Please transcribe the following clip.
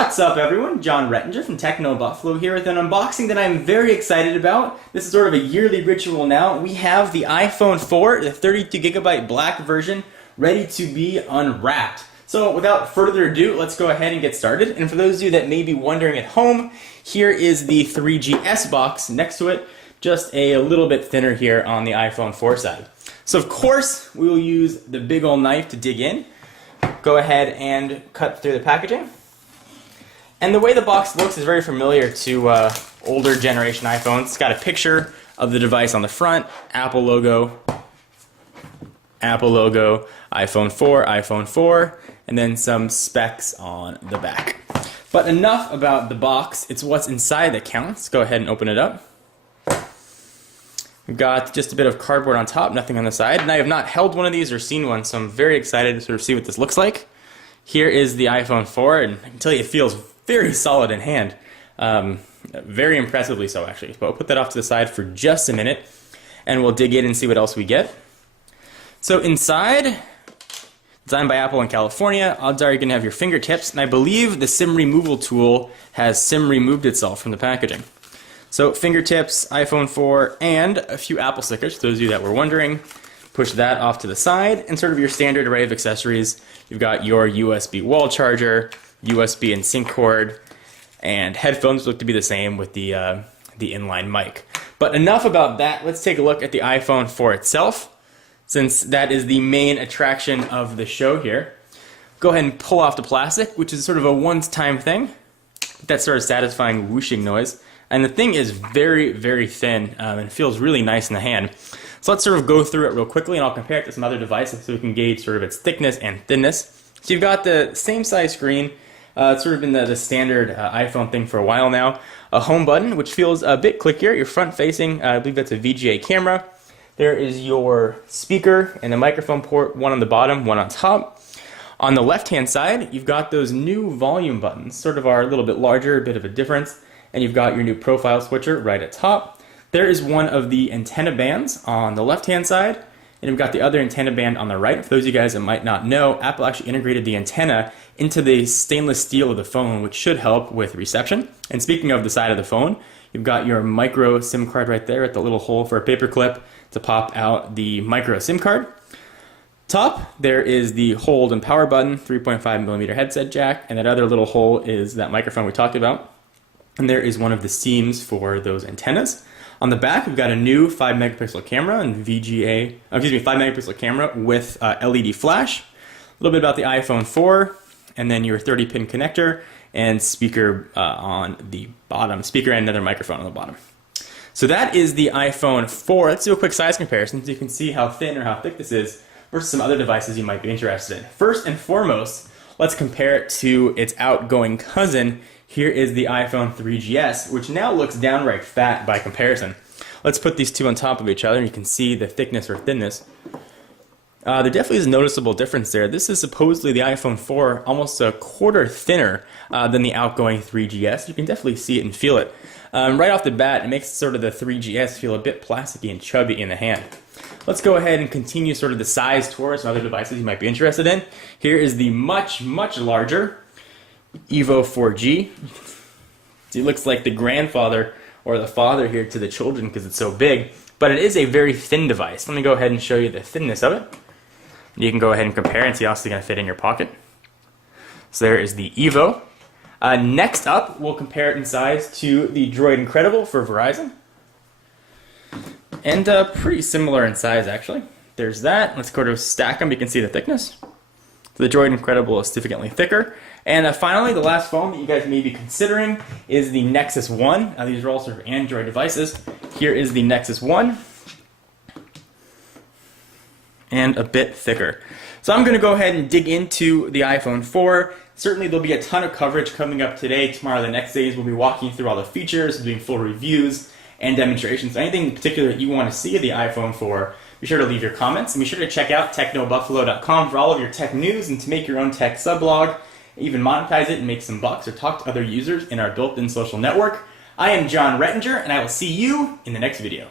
What's up everyone, John Rettinger from Techno Buffalo here with an unboxing that I'm very excited about. This is sort of a yearly ritual now. We have the iPhone 4, the 32GB black version, ready to be unwrapped. So without further ado, let's go ahead and get started. And for those of you that may be wondering at home, here is the 3GS box next to it, just a little bit thinner here on the iPhone 4 side. So of course, we will use the big old knife to dig in. Go ahead and cut through the packaging. And the way the box looks is very familiar to older generation iPhones. It's got a picture of the device on the front, Apple logo, iPhone 4, and then some specs on the back. But enough about the box, it's what's inside that counts. Go ahead and open it up. We've got just a bit of cardboard on top, nothing on the side. And I have not held one of these or seen one, so I'm very excited to sort of see what this looks like. Here is the iPhone 4, and I can tell you it feels very solid in hand. Very impressively so, actually. But we'll put that off to the side for just a minute, and we'll dig in and see what else we get. So inside, designed by Apple in California, odds are you're going to have your fingertips, and I believe the SIM removal tool has SIM removed itself from the packaging. So fingertips, iPhone 4, and a few Apple stickers, for those of you that were wondering. Push that off to the side, and sort of your standard array of accessories. You've got your USB wall charger, USB and sync cord, and headphones look to be the same with the inline mic. But enough about that, let's take a look at the iPhone 4 itself, since that is the main attraction of the show here. Go ahead and pull off the plastic, which is sort of a one-time thing. That sort of satisfying whooshing noise. And the thing is very, very thin, and feels really nice in the hand. So let's sort of go through it real quickly, and I'll compare it to some other devices so we can gauge sort of its thickness and thinness. So you've got the same size screen. It's sort of been the standard iPhone thing for a while now. A home button, which feels a bit clickier. You're front facing, I believe that's a VGA camera. There is your speaker and the microphone port, one on the bottom, one on top. On the left-hand side, you've got those new volume buttons, sort of are a little bit larger, a bit of a difference. And you've got your new profile switcher right at top. There is one of the antenna bands on the left-hand side, and you've got the other antenna band on the right. For those of you guys that might not know, Apple actually integrated the antenna into the stainless steel of the phone, which should help with reception. And speaking of the side of the phone, you've got your micro SIM card right there at the little hole for a paper clip to pop out the micro SIM card. Top, there is the hold and power button, 3.5mm headset jack, and that other little hole is that microphone we talked about. And there is one of the seams for those antennas. On the back, we've got a new 5-megapixel camera and 5-megapixel camera with LED flash. A little bit about the iPhone 4, and then your 30-pin connector and speaker on the bottom. Speaker and another microphone on the bottom. So that is the iPhone 4. Let's do a quick size comparison so you can see how thin or how thick this is versus some other devices you might be interested in. First and foremost, let's compare it to its outgoing cousin. Here is the iPhone 3GS, which now looks downright fat by comparison. Let's put these two on top of each other, and you can see the thickness or thinness. There definitely is a noticeable difference there. This is supposedly the iPhone 4, almost a quarter thinner than the outgoing 3GS. You can definitely see it and feel it. Right off the bat, it makes sort of the 3GS feel a bit plasticky and chubby in the hand. Let's go ahead and continue sort of the size tour of some other devices you might be interested in. Here is the much, much larger Evo 4G. It looks like the grandfather or the father here to the children because it's so big, but it is a very thin device. Let me go ahead and show you the thinness of it. You can go ahead and compare and see how it's going to fit in your pocket. So there is the Evo. Next up, we'll compare it in size to the Droid Incredible for Verizon. And pretty similar in size, actually. There's that. Let's go to stack them. You can see the thickness. So the Droid Incredible is significantly thicker. And finally, the last phone that you guys may be considering is the Nexus 1. These are all sort of Android devices. Here is the Nexus 1. And a bit thicker. So I'm going to go ahead and dig into the iPhone 4. Certainly there'll be a ton of coverage coming up today, tomorrow, the next days. We'll be walking through all the features, doing full reviews and demonstrations. Anything in particular that you want to see of the iPhone 4, be sure to leave your comments. And be sure to check out technobuffalo.com for all of your tech news and to make your own tech subblog. Even monetize it and make some bucks or talk to other users in our built-in social network. I am John Rettinger, and I will see you in the next video.